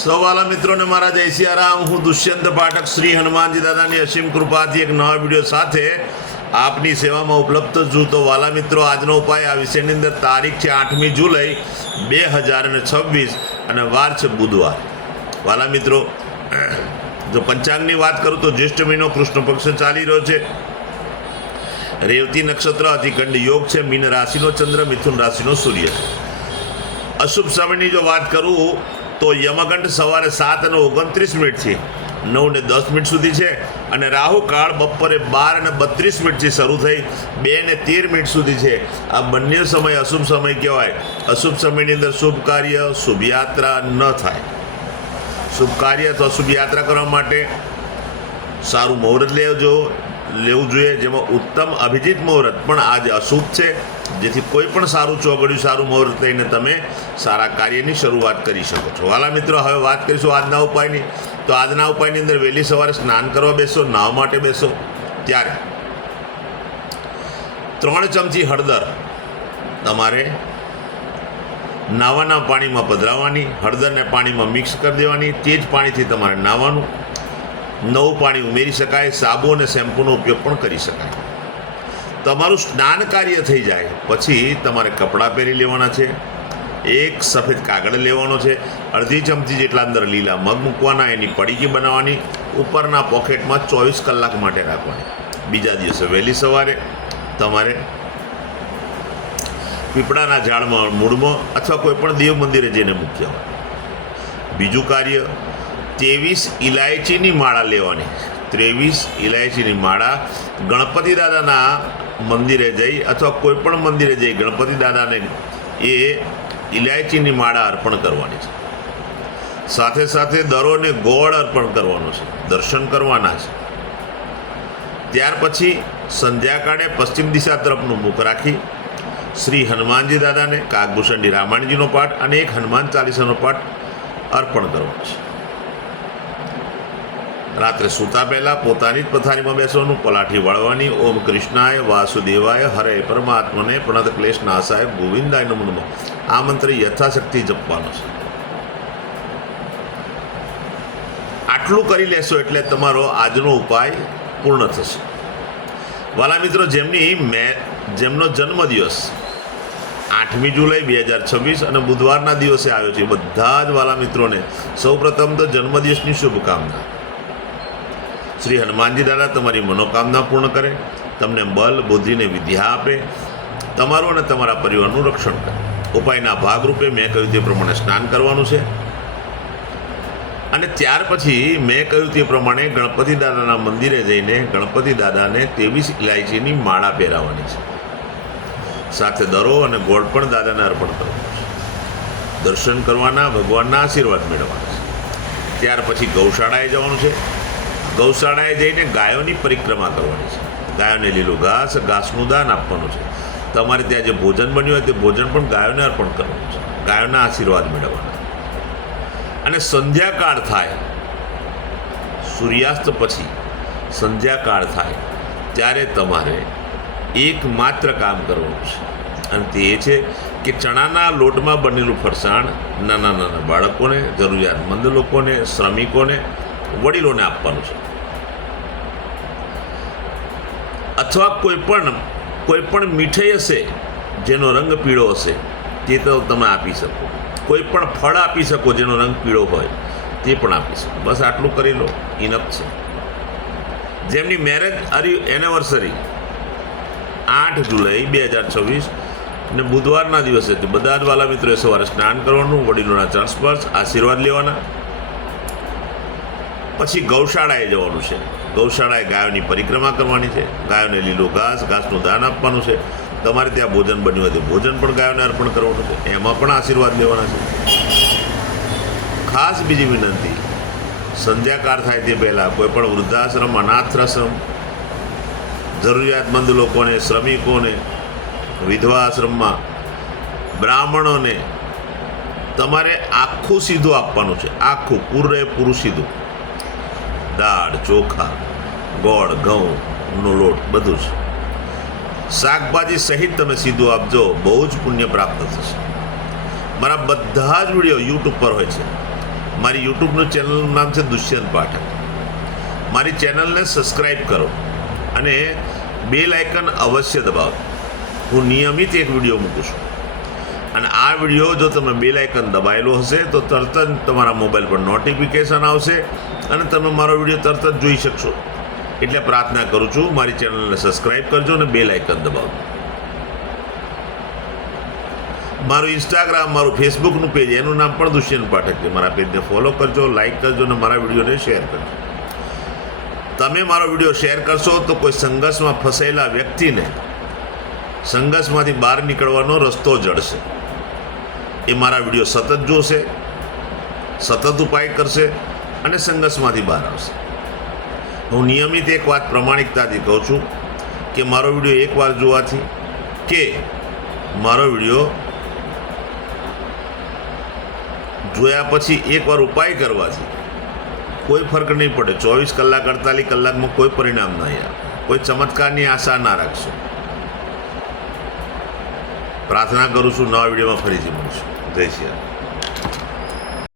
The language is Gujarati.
સૌવાલા મિત્રોને મારા જય સિયારામ. હું દુષ્યંત પાઠક શ્રી હનુમાનજી દાદાની અસીમ કૃપાથી એક નવા વિડીયો સાથે આપની સેવામાં ઉપલબ્ધ છું. તો વાલા મિત્રો, આજનો ઉપાય આ વિષયની અંદર તારીખ છે 8મી જુલાઈ 2026 અને વાર છે બુધવાર. વાલા મિત્રો, જો પંચાંગની વાત કરું તો જ્યેષ્ઠ મહિનો કૃષ્ણ પક્ષ ચાલી રહ્યો છે. રેવતી નક્ષત્ર અતિખંડ યોગ છે. મીન રાશિનો ચંદ્ર, મિથુન રાશિનો સૂર્ય છે. અશુભ સમયની જો વાત કરું તો યમગંડ સવારે 7:29 9:10 સુધી છે અને રાહુ કાળ બપોરે 12:32 શરૂ થઈ 2:13 સુધી છે. આ બંને સમય અશુભ સમય કહેવાય. અશુભ સમયની અંદર શુભ કાર્ય, શુભ યાત્રા ન થાય. શુભ કાર્ય અથવા શુભ યાત્રા કરવા માટે સારું મુહૂર્ત લેવું જોઈએ, જેમાં ઉત્તમ અભિજીત મુહૂર્ત પણ આજે અશુભ છે, જેથી કોઈ પણ સારું ચોગડિયું, સારું મુહૂર્ત લઈને તમે સારા કાર્યની શરૂઆત કરી શકો છો. વાલા મિત્રો, હવે વાત કરીશું આજના ઉપાયની. તો આજના ઉપાયની અંદર વહેલી સવારે સ્નાન કરવા બેસો, નાહવા માટે બેસો ત્યારે 3 ચમચી હળદર તમારે નાહવાના પાણીમાં પધરાવવાની. હળદરને પાણીમાં મિક્સ કરી દેવાની. તે જ પાણીથી તમારે નાહવાનું. નવું પાણી ઉમેરી શકાય. સાબુ અને શેમ્પૂનો ઉપયોગ પણ કરી શકાય. તમારું સ્નાન કાર્ય થઈ જાય પછી તમારે કપડાં પહેરી લેવાના છે. એક સફેદ કાગળ લેવાનો છે. અડધી ચમચી જેટલા અંદર લીલા મગ મૂકવાના. એની પડીકી બનાવવાની. ઉપરના પોકેટમાં 24 કલાક માટે રાખવાની. બીજા દિવસે વહેલી સવારે તમારે પીપળાના ઝાડમાં, મૂળમાં અથવા કોઈ પણ દેવ મંદિરે જઈને મૂકી આવવાનું. બીજું કાર્ય, 23 ઇલાયચીની માળા લેવાની. 23 ઇલાયચીની માળા ગણપતિ દાદાના મંદિરે જઈ અથવા કોઈ પણ મંદિરે જઈ ગણપતિ દાદાને એ ઇલાયચીની માળા અર્પણ કરવાની છે. સાથે સાથે દરોને ગોળ અર્પણ કરવાનો છે. દર્શન કરવાના છે. ત્યાર પછી સંધ્યાકાળે પશ્ચિમ દિશા તરફનું મુખ રાખી શ્રી હનુમાનજી દાદાને કાગભૂષણની રામાયણજીનો પાઠ અને એક હનુમાન ચાલીસાનો પાઠ અર્પણ કરવાનો છે. રાત્રે સૂતા પહેલાં પોતાની જ પથારીમાં બેસવાનું. પલાઠી વળવાની. ઓમ કૃષ્ણાય વાસુદેવાય હરે પરમાત્મને પ્રણત ક્લેશ નાશાય ગોવિંદાય નમો નમઃ. આ મંત્ર યથાશક્તિ જપવાનો છે. આટલું કરી લેશો એટલે તમારો આજનો ઉપાય પૂર્ણ થશે. વાલા મિત્રો, જેમનો જન્મદિવસ 8મી જુલાઈ 2026 અને બુધવારના દિવસે આવ્યો છે, બધા જ વાલા મિત્રોને સૌપ્રથમ તો જન્મદિવસની શુભકામના. શ્રી હનુમાનજી દાદા તમારી મનોકામના પૂર્ણ કરે, તમને બલ, બુદ્ધિને વિદ્યા આપે, તમારું અને તમારા પરિવારનું રક્ષણ કરે. ઉપાયના ભાગરૂપે મેં કહ્યું તે પ્રમાણે સ્નાન કરવાનું છે અને ત્યાર પછી મેં કહ્યું તે પ્રમાણે ગણપતિ દાદાના મંદિરે જઈને ગણપતિ દાદાને 23 ઇલાયચીની માળા પહેરાવવાની છે. સાથે દરો અને ગોળ પણ દાદાને અર્પણ કરવાનું છે. દર્શન કરવાના, ભગવાનના આશીર્વાદ મેળવવાના છે. ત્યાર પછી ગૌશાળાએ જવાનું છે. ગૌશાળાએ જઈને ગાયોની પરિક્રમા કરવાની છે. ગાયોને લીલું ઘાસ, ઘાસનું દાન આપવાનું છે. તમારે ત્યાં જે ભોજન બન્યું હોય તે ભોજન પણ ગાયોને અર્પણ કરવાનું છે. ગાયોના આશીર્વાદ મેળવવાના. અને સંધ્યાકાળ થાય, સૂર્યાસ્ત પછી સંધ્યાકાળ થાય ત્યારે તમારે એકમાત્ર કામ કરવાનું છે અને તે એ છે કે ચણાના લોટમાં બનેલું ફરસાણ નાના નાના બાળકોને, જરૂરિયાતમંદ લોકોને, શ્રમિકોને, વડીલોને આપવાનું છે. અથવા કોઈ પણ મીઠાઈ હશે જેનો રંગ પીળો હશે તે તો તમે આપી શકો. કોઈ પણ ફળ આપી શકો જેનો રંગ પીળો હોય તે પણ આપી શકો. બસ આટલું કરી લો, ઇનફ છે. જેમની મેરેજ એનિવર્સરી 8 જુલાઈ 2026 અને બુધવારના દિવસે બધા જ વાલા મિત્રોએ સવારે સ્નાન કરવાનું, વડીલોના ચરણ સ્પર્શ, આશીર્વાદ લેવાના. પછી ગૌશાળાએ જવાનું છે. ગૌશાળાએ ગાયોની પરિક્રમા કરવાની છે. ગાયોને લીલું ઘાસ, ઘાસનું દાન આપવાનું છે. તમારે ત્યાં ભોજન બન્યું હોય તો ભોજન પણ ગાયોને અર્પણ કરવાનું છે. એમાં પણ આશીર્વાદ લેવાના છે. ખાસ બીજી વિનંતી, સંધ્યાકાળ થાય તે પહેલાં કોઈ પણ વૃદ્ધાશ્રમ, અનાથાશ્રમ, જરૂરિયાતમંદ લોકોને, શ્રમિકોને, વિધવા આશ્રમમાં, બ્રાહ્મણોને તમારે આખું સીધું આપવાનું છે. આખું પૂરેપૂરું સીધું. દાળ, ચોખા, ગોળ, ઘઉંનો લોટ બધું જ. શાકભાજી સહિત તમે સીધું આપજો, બહુ જ પુણ્ય પ્રાપ્ત થશે. મારા બધા જ વિડીયો યુટ્યુબ પર હોય છે. મારી યુટ્યુબનું ચેનલનું નામ છે દુષ્યંત પાઠક. મારી ચેનલને સબસ્ક્રાઈબ કરો અને બેલ આઇકન અવશ્ય દબાવો. હું નિયમિત એક વિડીયો મૂકું છું અને આ વિડીયો જો તમે બેલ આઇકન દબાયેલો હશે તો તરત જ તમારા મોબાઈલ પર નોટિફિકેશન આવશે અને તમે મારો વિડીયો તરત જ જોઈ શકશો. એટલે પ્રાર્થના કરું છું, મારી ચેનલને સબસ્ક્રાઈબ કરજો અને બેલ આઇકન દબાવજો. મારું ઇન્સ્ટાગ્રામ, મારું ફેસબુકનું પેજ, એનું નામ પણ દુષ્યંત પાઠક છે. મારા પેજને ફોલો કરજો, લાઈક કરજો અને મારા વિડીયોને શેર કરજો. તમે મારો વિડીયો શેર કરશો તો કોઈ સંઘર્ષમાં ફસાયેલા વ્યક્તિને સંઘર્ષમાંથી બહાર નીકળવાનો રસ્તો જડશે. એ મારા વિડીયો સતત જોશે, સતત ઉપાય કરશે અને સંઘર્ષમાંથી બહાર આવશે. હું નિયમિત એક વાત પ્રમાણિકતાથી કહું છું કે મારો વિડીયો એકવાર જોવાથી કે મારો વિડીયો જોયા પછી એકવાર ઉપાય કરવાથી કોઈ ફરક નહીં પડે. 24 કલાક 48 કલાકમાં કોઈ પરિણામ નહીં આવે. કોઈ ચમત્કારની આશા ના રાખશો. પ્રાર્થના કરું છું, નવા વિડીયોમાં ફરીથી મળશું. જય શ્રી રામ.